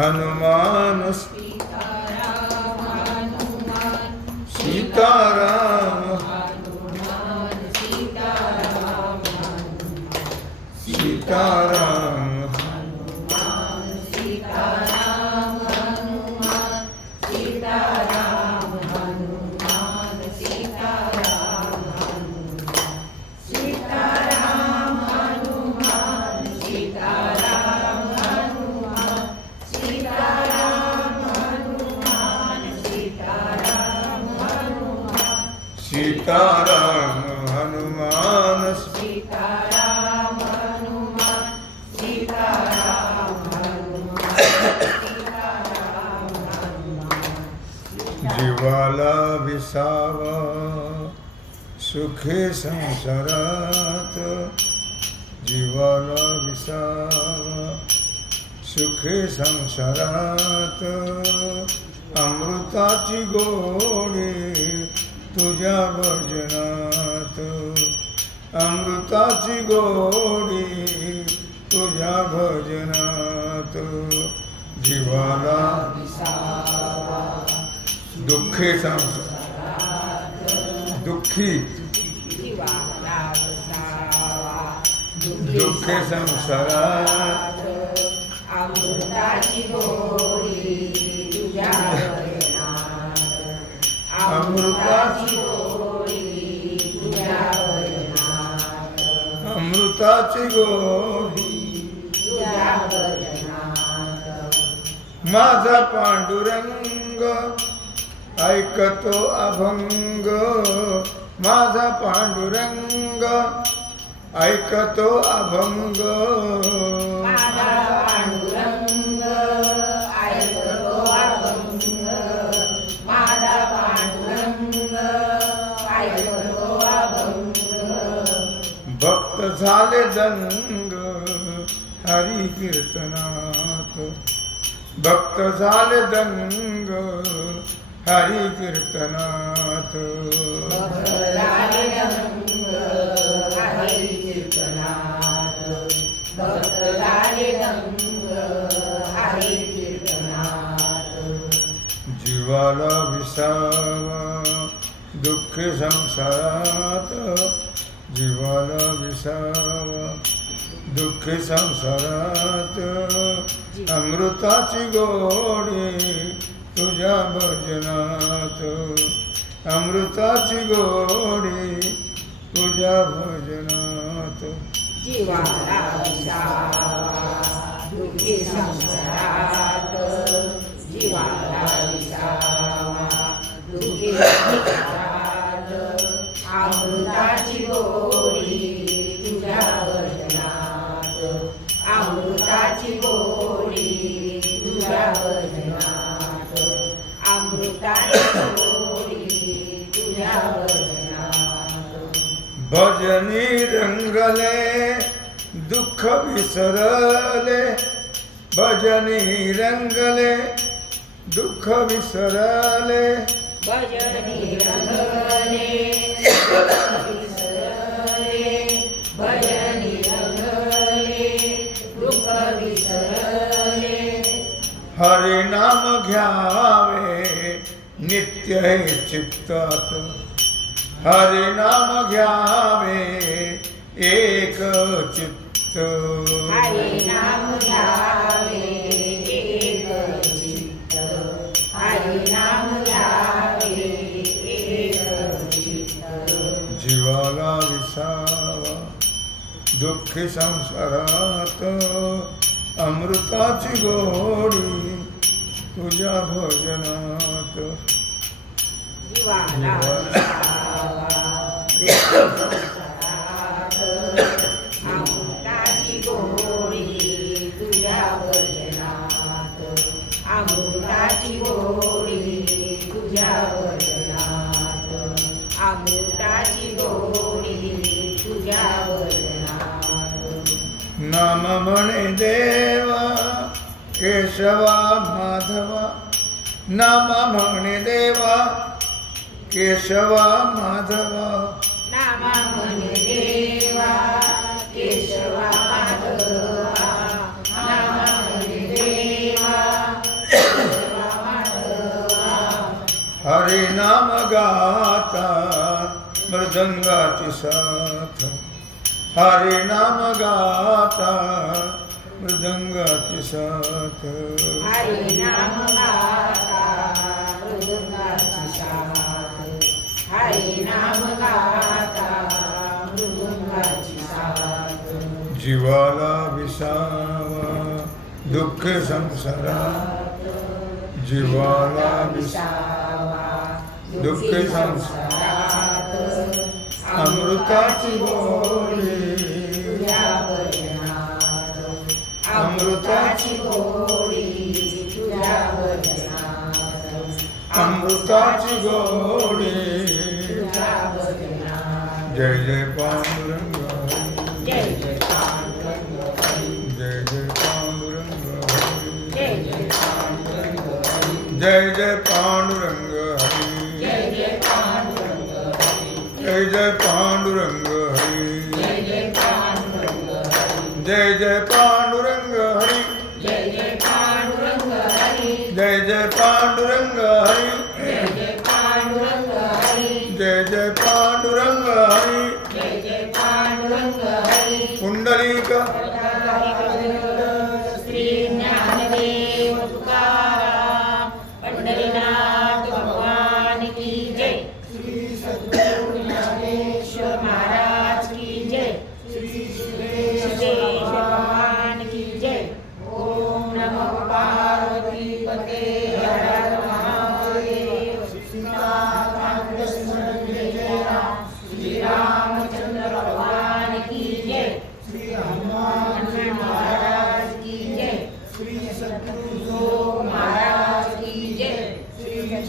हनुमान सीताराम हनुमान जीवाला विसावा सुखे संसारात जीवाला विसावा सुखे संसारात अमृताची गोडी तुझ्या भजनात अमृताची गोडी तुझ्या भजनात. जीवाला दुःखे संसार दुःखी. दुःखे संसारात. अमृताची गोडी तुझ्या अमृताची अमृताची गोडी माझा पांडुरंग ऐकतो अभंग. माझा पांडुरंग ऐकतो अभंग. झाले दंग हरी कीर्तनात भक्त झाले दंग हरी कीर्तनात जीवाला विसावा दुःख संसारात. जीवाला विसावा दुःख संसारात अमृताची गोडी तुझ्या भजनात. अमृताची गोडी तुझ्या भजनात. जीवाला विसावा दुःखी संसारात. जीवाला विसावा दुःखी अमृताची गोडी तुझ्या वचनात. अमृताची गोडी तुझ्या वचनात. अमृताची गोडी तुझ्या वचनात. भजनी रंगले दुःख विसरले. भजनी रंगले दुःख विसरले. भजनी रंगले विसरले नाम घ्यावे नित्य हे चित्तात. हरे नाम घ्यावे एक चित्त. हरे नाम घ्यावे दुःख संसारात अमृताची गोडी तुझ्या भजनात. अमृताची गोडी तुझ्या वचनात अमृताची गोडी तुझ्या नाम मणि देवा केशवा माधवा। नाम मणि देवा केशवा माधवा। नाम नाम गाता मृदंगाची साथ हरे नाम गाता मृदंगाची साथ. हरे नाम गाता मृदंगाची साथ. हरे नाम गाता मृदंगाची साथ. जीवाला विसावा दुःख संसारात जीवाला विसावा दुःख संसारात. अमृताची गोडी अमृताची गोडी तुझ्या भजनात अमृताची गोडी तुझ्या भजनात जय जय पांडुरंग हरी. जय जय पांडुरंग हरी. जय जय पांडुरंग हरी. जय जय पांडुरंग हरी. जय जय पांडुरंग हरी जय जय जय जय पांडुरंग